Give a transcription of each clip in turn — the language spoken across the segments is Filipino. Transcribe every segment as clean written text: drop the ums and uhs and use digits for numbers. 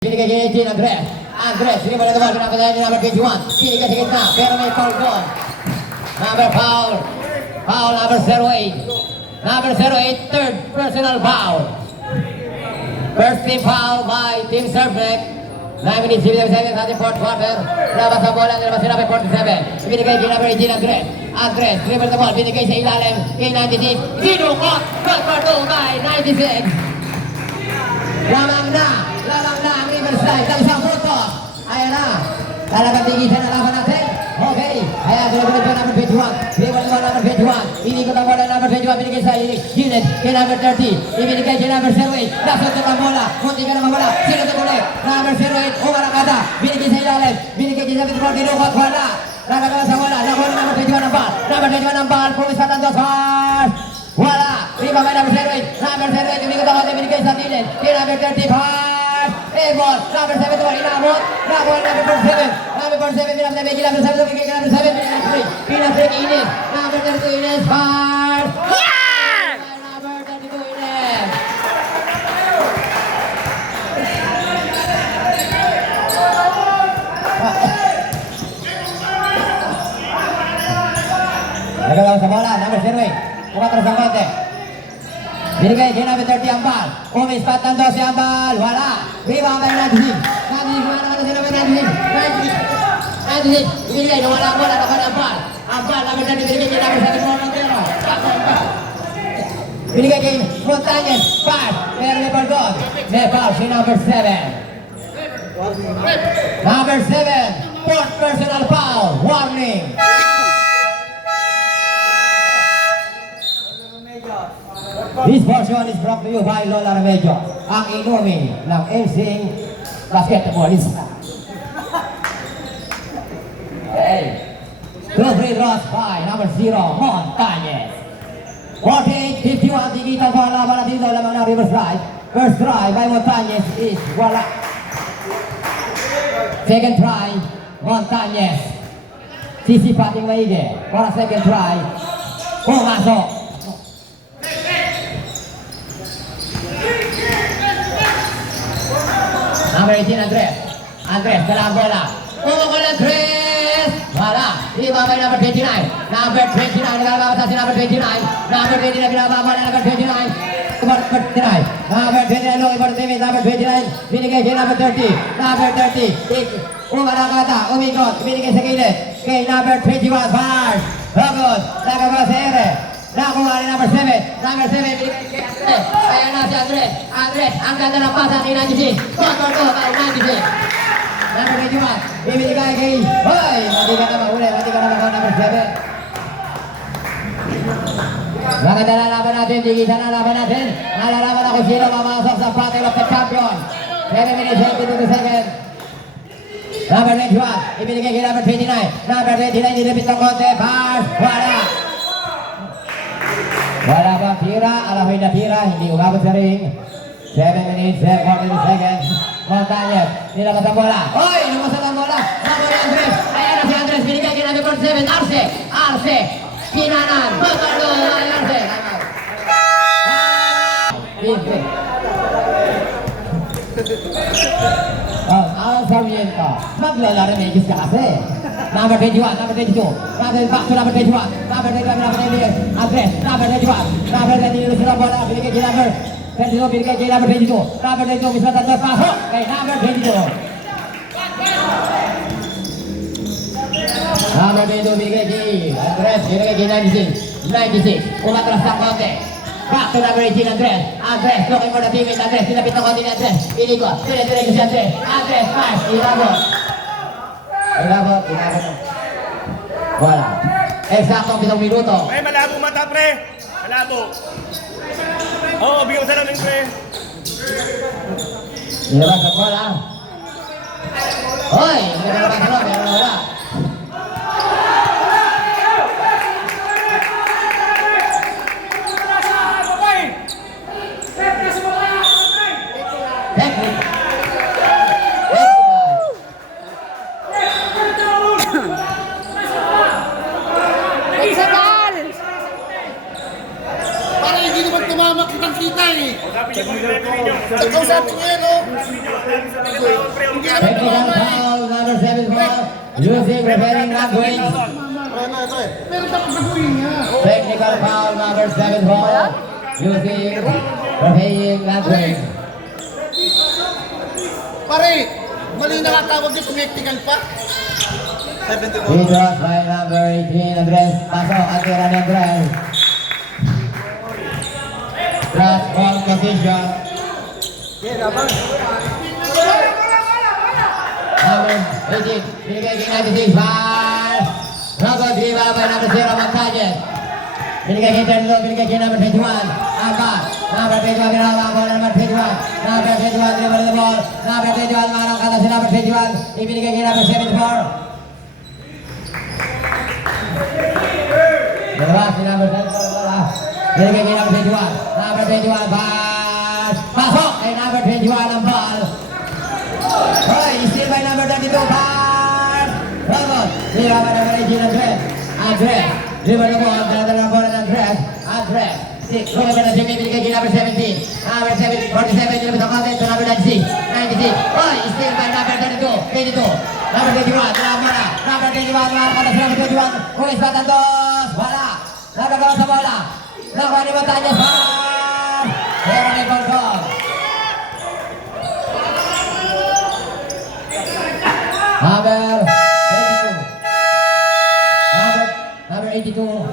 Binigay kay Jean Andres. Andres, hindi mo na gawag. Pinapalayan ni number 21. Binigay sa gitna. Pero may foul doon. Foul. Foul number 08. Number 08, third personal foul. First team foul by Team Servec. 9 minutes, 7 seconds sa ating fourth quarter. Labas ang bola, nilabas sila by 47. Binigay kay number 18, Andres. Andres, dribble the ball. Binigay sa ilalim. Kay 96. Sinukot. Pagparto by 96. Lamang na ang Riverside ng isang punto. Ayan na. Talagang tigisan na laban natin. Okay. Ayan, sinabunod ko number 21. Dribble the ball number 21. Inikot ang bola number 21. Binigay sa unit kay number 30. Ibinigay kay number 08. Nasot ang bola. Munti ka na mawala. Sinunod ulit. Number 08. Umarangada. Binigay sa ilalim. Binigay kay number 24. Dinukot. Wala. Nakagawa sa bola. Nakuha number 21 ang ball. Number 21 ang ball. Pumisat ang dosan. Wala. Riba by number 08. Number 08. Ibinigay ang bola. Binigay sa unit kay number 35. Ebon, number 7 to inabot. Nakuha number 7. Number 7, pinapalabay kay number 7. Bigay kay number 7. Pinapalabay Ines. Number 32 Ines. Far. Yeah! Number 32 Ines. Nagalaw sa bola. Number 08. Kumatras ang konti. Binigay kay number 30 ang ball. Umispat ng 12 ang ball. Wala. Rebound by 96. 96. Wala naman si number 96. 96. Ibinigay. Nawala ang bola. Nakuha ang ball. Ang ball. Number 30. Binigay kay number 7. Montero. Binigay kay Montañez. Pass. Pero may ball doon. May foul si number 7. Number 7. Fourth personal foul. Warning. This portion is brought to you by Lola Remedio, ang inumi ng Elsing basketballista. Okay. Two free throws by number 0, Montañez. 48-51, digital for laban natin ito lamang ng Riverside. First try by Montañez is wala. Second try, Montañez. Sisipating maigi para second try. Pumasok. Number 18, Andres. Andres, dalang bola. Umukol Andres! Wala. Iba by number 29. Number 29. Naglalabas si number 29. Number 29. Binababa na number 29. Number 29. Number 29. Long ibang team. Number 29. Binigay kay number 30. Number 30. Umarakata. Umikot. Binigay sa gilid. Kay number 21. Bars. Hagod. Nagagawa sa ere. Nakuha ni number 7. Number 7, binigay kay Andres. Ayan na si Andres. Andres, ang ganda ng pasa ni 96. Kontor kay 96. Number 21, ibinigay kay... Hoy! Mati ka na mahuli. Mati ka na mahuli number 7. Maganda na laban natin. Digitan na laban natin. Nalalaman ako sino mamasok sa Battle of the Champion. 7 minutes, 22 seconds. Number 21, ibinigay kay number 29. Number 29, nilipit ng konti. Pass! Wala! Wala bang tira, alahoy na tira, hindi umabot sa ring. 7 minutes, 42 seconds. Montañez, nilabas ang bola. Hoy, lumusot ang bola. Number Andres, ayan na si Andres, binigay kay number 47, Arce. Arce, kinanan, Bacardo, Arce. Ang Sarmiento, maglalaro medyo ka kasi. Number 21, number 22. Back to number 21. Number 21, number 22. Andres, number 21. Number 22, sila bola. Binigay kay number 22, binigay kay number 22. Number 22, mismo tatlo, pasok kay number 22. Number 22, binigay kay Andres, binigay kay 96. 96, umatras sa konti. Back to number 18, Andres. Andres, looking for the teammate. Andres, tinapit ng konti ni Andres. Inigo, dire-diretso si Andres. Andres, pass, ilabot. Ilabot. Wala. Eksakto ang 7 minuto. Pre, malabo mata, pre. Malabo. Oo, bigyan ko sa namin, pre. Ilabas ang bola. Hoy! Ilabas ang bola. Meron na wala. Tumama kitang kita eh. Sabi niyo, Kausapin niyo yan, oh. bawal pre. Huwag ka naman Technical tumama eh. foul, number 74. Using referring language. Technical foul, number 74. Using referring language. Pare, mali nakatawag yung technical pa. Free throws by number 18, Andres. Pasok, Atira ni Andres. Cross ball position. Number 18, binigay kay 96, pass. Logo, dribble by number 0, Montañez. Binigay kay Terlo, binigay kay number 21. Angkat, number 21, ginawa ang bola number 21. Number 21, dribble the ball. Number 21, marang kata si number 21. Ibinigay kay number 74. Lepas di number 74. Binigay kay number 21. Number 21, pass. Pasok kay number 21 ang ball. Hoy, steal by number 32, pass. Robot, dribble by number 18, Andres. Andres, dribble the ball, dribble the ball, Andres. Andres, Robot by number 17, binigay kay number 17. Number 47, dribble the ball, to number 96. 96, hoy, steal by number 32. 22, number 21, dribble bola. Number 21, marang kata si number 21. Huwis batang dos, bola. Nagagawa sa bola. Nakuha ni Montañez, pass. Pero may ball. Number 82. Number 82.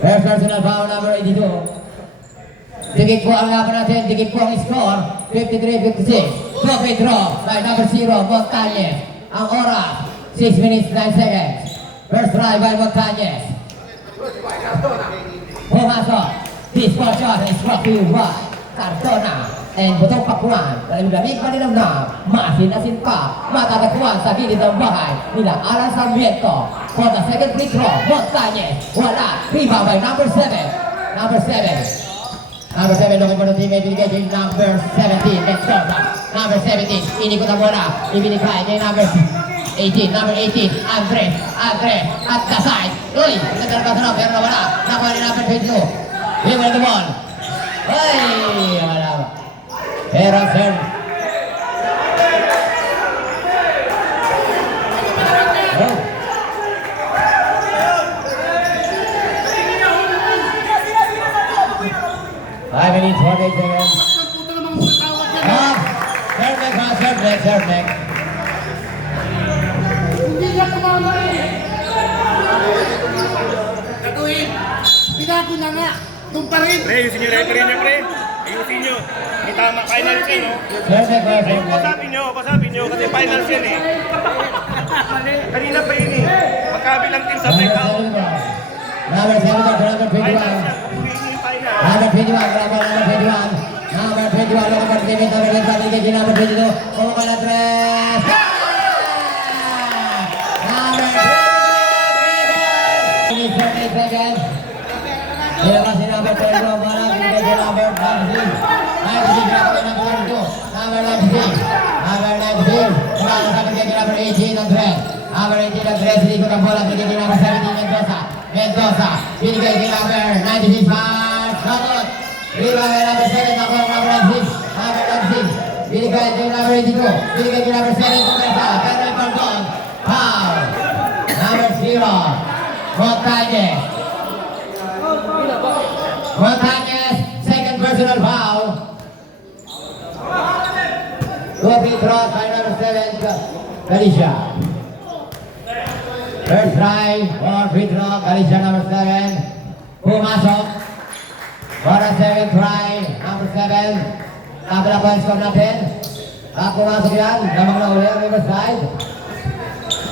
First personal foul, number 82. Tigit po ang laban natin, tigit po ang score, 53-56. Two free throw by number 0, Montañez. Ang oras, 6 minutes 9 seconds. First try by Montañez. Pumasok. This ball shot is brought to you by Cardona and Butong Pakuan. Lamig-lamig malinamnam, maasin-asin pa, matatagpuan sa gilid ng bahay nila Alan Sarmiento. For the second free throw, Montañez. Wala. Rebound by number 7. Number 7. Number 7, looking for the teammate, binigay kay number 17, Mendoza. Number 17, inikot ang bola, ibinigay kay number 18, number 18, Andres, at the side. Uy, nagkaroon na pero nawala. Nakuha ni number 22. He won the ball. Uy, wala ba? Pero sir. Oh. 5 minutes, 48 seconds. Puta namang matawag yan. Ah, serve back. Hindi niya tumama eh. Gagawin. Binago na nga. Doon pa rin. Pre, ayusin yung referee niya pre. Ayusin nyo. May tama, finals yan oh. Serve back. Ayun, pasapin nyo, kasi finals yan eh. Kanina pa yun eh. Magkabilang team sa breakout. Number 7, number 21. Finals yan, papulitin yung final. Number 21, number 21. Number 21, number 21, number 21, number 22. Pumukul na tres. Number 22. 48 seconds. Nilabas si number 12, bola, binigay kay number 96. 96, number 92. Number 96. Number 96. Bola, sabi kay number 18, Andres. Number 18, Andres, likod ang bola, binigay kay number 17, Mendoza. Binigay kay number 96, pass. Shot. Rebound kay number 7, nakuha ang number 96. Number 96. Binigay kay number 82. Binigay kay number 7, Mendoza. Pero may pardon. Foul. Number 0. Montañez. Montañez, second personal foul. Two free throws by number 7, Galicia. First try, one free throw, Galicia number 7. Pumasok. For the second try, number 7. Tabla points score natin. Pumasok yan, lamang na uli ang Riverside.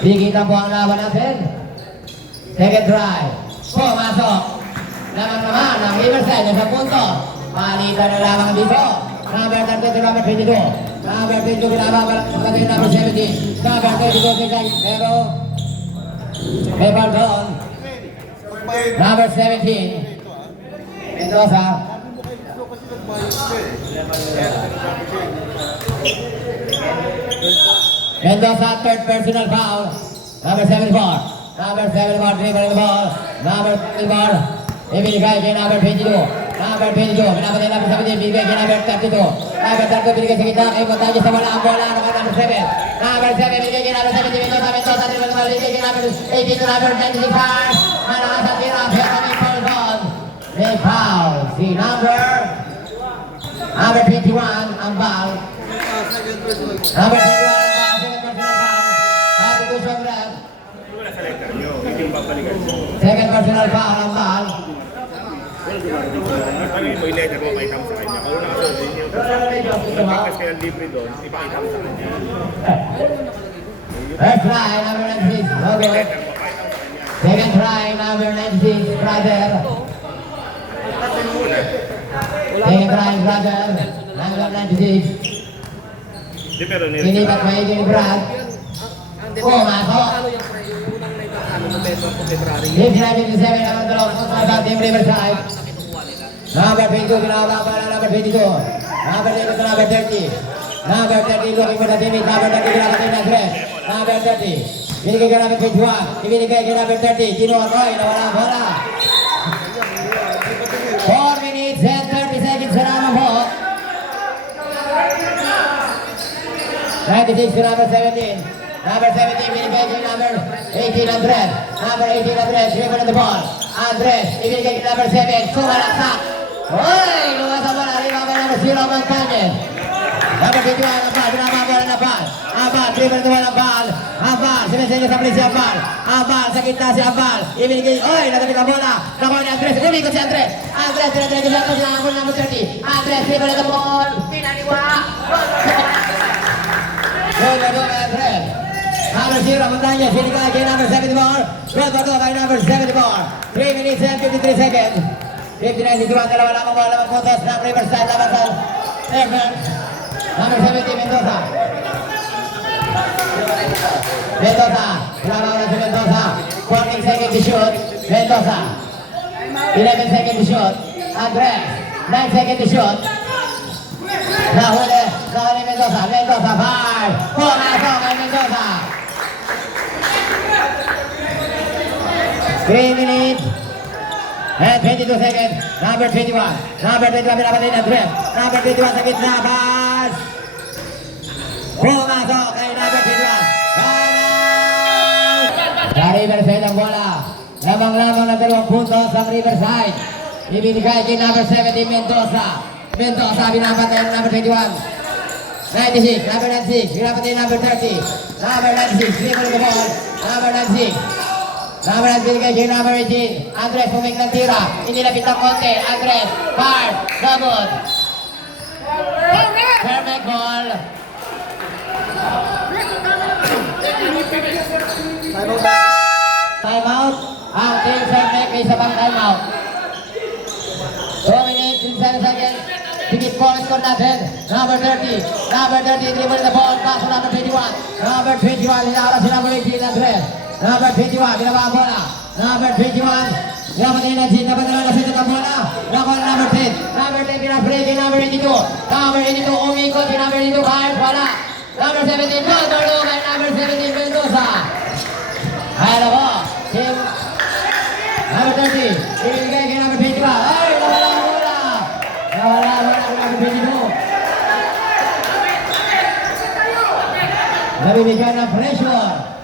Dikitan po ang laban natin. Second try, pumasok. Lamang naman ang Riverside, sa punto. Palitan na lamang dito. Number 32, number 22. Number 22, number 17. Number 22, pero may pardon. Number 17. Mendoza. Mendoza, third personal foul. Number 74. Number 74, dribble the ball. Number 74. Ibinigay kay number 22. Number 22, pinapatay number 17, binigay kay number 32. Number 32, binigay sa gitna, kay Montañez sa wala ang bola, ano ka number 7. Number 7, binigay kay number 17, Mendoza, binigay kay number 18 to number 95. Malakas ang tira, pero may foul doon. May foul, si number 21, ang ball. Number 21, ang ball, second personal foul. Substitution red. Wala sa letter nyo, hindi yung babalikan mo. Second personal foul, ang ball. Ano yung letter mo, pakita mo sa kanya. Kung una kasi din yun. Nagpagkas kaya libre doon, ipakita mo sa kanya. First try, number 96, okay. Letter mo, pakita mo sa kanya. Second try, number 96, brother. Second try, brother. Number 96. Di pero Sinipat maigi ni Brad. Pumasok. Lift 97, number 2, sa Team Riverside. Number 22, ginagawa pa na number 22. Number 22 to number 30. Number 30, looking for the team. Number 30, ginagawa na dress. Number 30. Binigay ka number 21. Ibinigay ka number 30. Gino Roy, nawala ang bola. 4 minutes and 30 seconds sa naman po. 96 to number 17. Number 17, binigay kay number 18, Andres. Number 18, Andres, dribble on the ball. Andres, ibinigay kay number 7, sumalaksak. Hoy! Luwas ang bola, rebound by number 0, Montañez. Number 21, ang ball, binababala na ball. Ang ball, dribble on the ball, ang ball. Ang ball, sinisenyo sa police ang ball. Ang ball, sa gitna si ang ball. Ibinigay, oy! Nagabit ang bola. Nakuha ni Andres, umikot si Andres. Andres, tinatry ko siya, number 30. Andres, dribble on the ball. Pinaniwa. Good by Andres. Number 0, Montañez, binigay kay number 74. Good by number 74. 3 minutes and 53 seconds. 59-61, dalawa lamang bola, lamang puntos ng Riverside, laban sa Evans. Number 70, Mendoza. Mendoza, pinabawal na si Mendoza. 14 seconds to shoot. Mendoza. 11 seconds to shoot. Andres, 9 seconds to shoot. Nahuli Mendoza. Mendoza, 5. Pumasok kay Mendoza. 3 minutes and 22 seconds. Number 21. Number 21, pinapatay na Andres. Number 21 sa gitna, pass. Pumasok kay number 21. Sa Riverside ang bola. Lamang-lamang na 2 puntos ang Riverside. Ibinigay kay number 70, Mendoza. Mendoza, pinapatay ang number 21. 96, number 96, pinapatay ang number 30. Number 96, dribble the ball. Number 96. Number 96, binigay kay number 18. Andres, pumik ng tira. Inilapit ng konti. Andres, far, double. Perfect ball. Time out. Ang team Sermec may isa pang time out. 2 minutes and 7 seconds. Tigit po ang score natin. Number 30. Number 30, dribble the ball. Pass to number 21. Number 21, hinaharap si number 18, Andres. Number 21, ginawa ang bola. Number 21, ginawa din na sin. Dapat na nasin ang bola. Nakuha na number 10. Number 10, pinag-break kay number 82. Number 82, umikot si number 82. Kahit wala. Number 17, number 2 kay number 17, Mendoza. Ay, ano po. Team number 30, ibigay kay number 21. Ay, nawala ang bola. Nawala ang bola kay number 22. Nabibigyan ng pressure.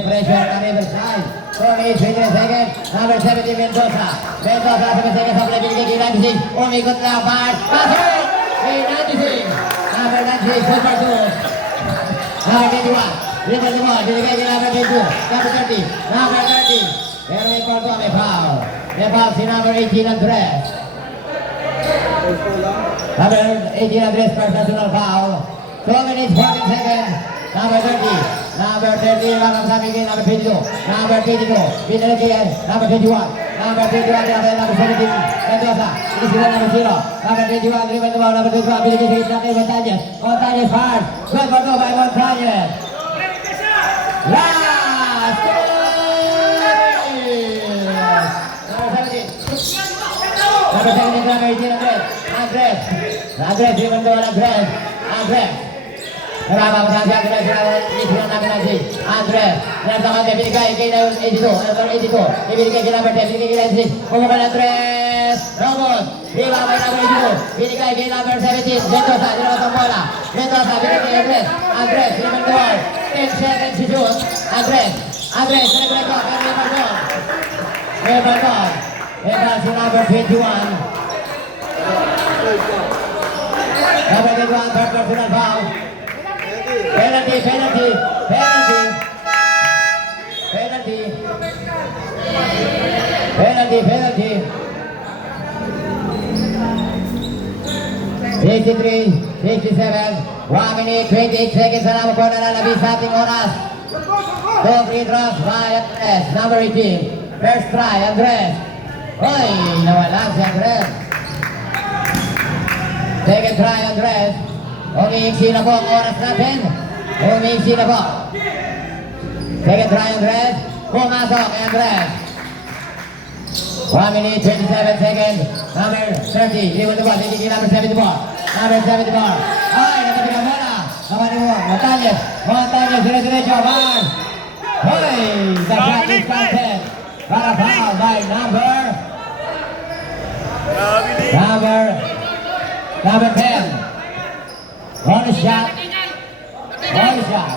Pressure ng Riverside. 28 seconds. Number 70, Mendoza. Mendoza, 7 seconds sa play. Binigay kay 96. Umikot na ang pass. Pasok! Kay 96. Number 96, super 2. Number 21. Dribble the ball. Binigay kay number 22. Number 30. Number 30. Pero may foul to. May foul. May foul si number 18, Andres. Number 18, Andres, personal foul. 2 minutes, 14 seconds. Number 30. Number 30, lang ang sabi kay number 22. Number 22. Binigay kay number 21. Number 21, binigay number 17. Mendoza. Ini sila number 0. Number 21, dribble the ball. Number 21, binigay kay natin Montañez. Montañez hard. Good for 2 by Montañez. Last number 17. Number 17, number 18, Andres. Andres, dribble the ball, Andres. Andres. Kenapa berhasil Andres Silang namin natin Andres Nantakan dia binigay kay number 82 Number 82 Ibinigay kay number 10 Binigay kay number 6 Pumukan Andres Robot Diba kay number 82 Binigay kay number 17 Mendoza Dinawat ang bola Mendoza binigay kay Andres Andres Sinaman the ball 10 seconds to shoot Andres Andres Nag-break off And may ball May ball May si number 21 Number 21 third personal foul Penalty, penalty, penalty. Penalty. Penalty, penalty. 63, 67, 1 minute, 28 seconds na naman po nalalabis sa ating oras. 2 free throws by Andres, number 18. First try, Andres. Hoy, nawala si Andres. Second try, Andres. Umiiksi na po ang oras natin. Umiiksi na po. Second try, Andres. Pumasok, Andres. 1 minute, 27 seconds. Number 30. Liwan na ba? Bigigil number 74. Number 74. Ay, nakatig ang bola. Naman mo. Montañez. Montañez. Dire-diretso. Bang. Hoy! The shot is counted. Para foul by number 10. One shot. One shot.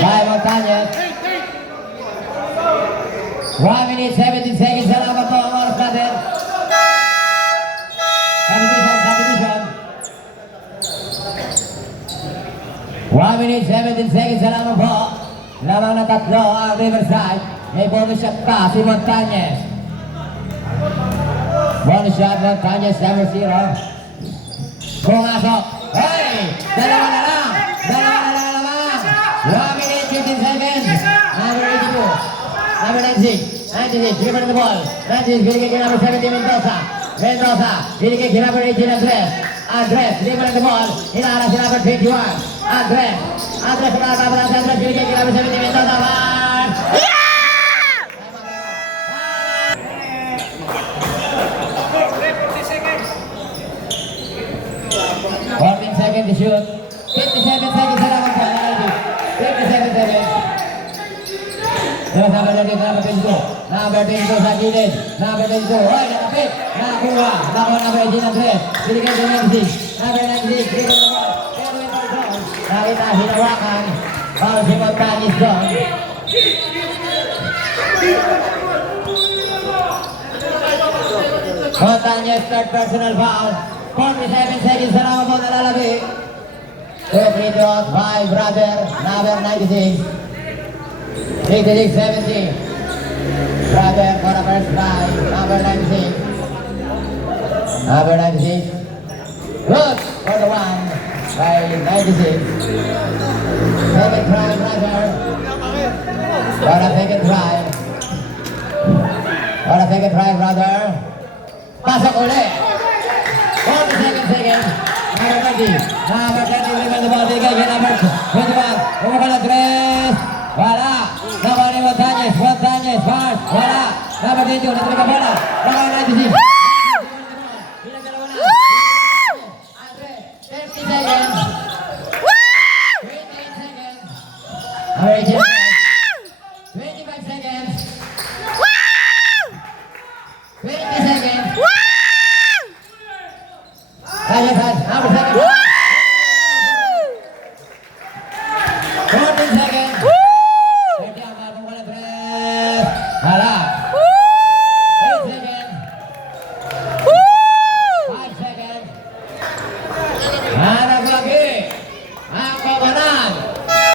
By Montañez. 1 minute, 17 seconds na lang po ang oras natin. Subdivision. 1 minute, 17 seconds na lang po. Lamang na tatlo ang Riverside. May bonus shot pa si Montañez. Bonus shot Montañez, number 0. Pumasok. Hey! Dalawa na lang! Dalawa na lang lamang! 1 minute, 15 seconds! Number 82. Number 96. 96, give the ball. 96, binigay kay number 70, Mendoza. Mendoza, binigay kay number 18, Andres. Andres, give the ball. Hinahala si number 21. Andres. Andres, pinakapapala si Andres, binigay kay number 70, Mendoza. Man! 14 seconds to shoot. 57 seconds na naman po. 57 seconds. Terus number 22, number 22. Number 22 sa gilid. Number 22. Hoy, nakapit. Nakakuha. Nakuha number 18 ng 3. Binigay kay 96. Number 96. Binigay ng ball. Edwin Marcon. Nakita, hinawakan. Para si Montañez doon. Montañez, third personal foul. 47 seconds na naman po nalalabi. 2 free throws by brother, number 96. 66-70. Brother for the first try, number 96. Number 96. Good for the one by 96. Second try, brother. For the second try. For the second try, brother. Pasok ulit. 47 seconds. Number 20. Number 20. Liman the ball. Binigay kay number 21. Umukan na 3. Wala. Nakuha ni Montañez. Montañez. Fast. Wala. Number 22. Natuloy ka bola. Nakuha ni 96. Bilang dalawa na. 30 seconds. 28 seconds. Number 18. 25 seconds. 20 seconds. Number 7.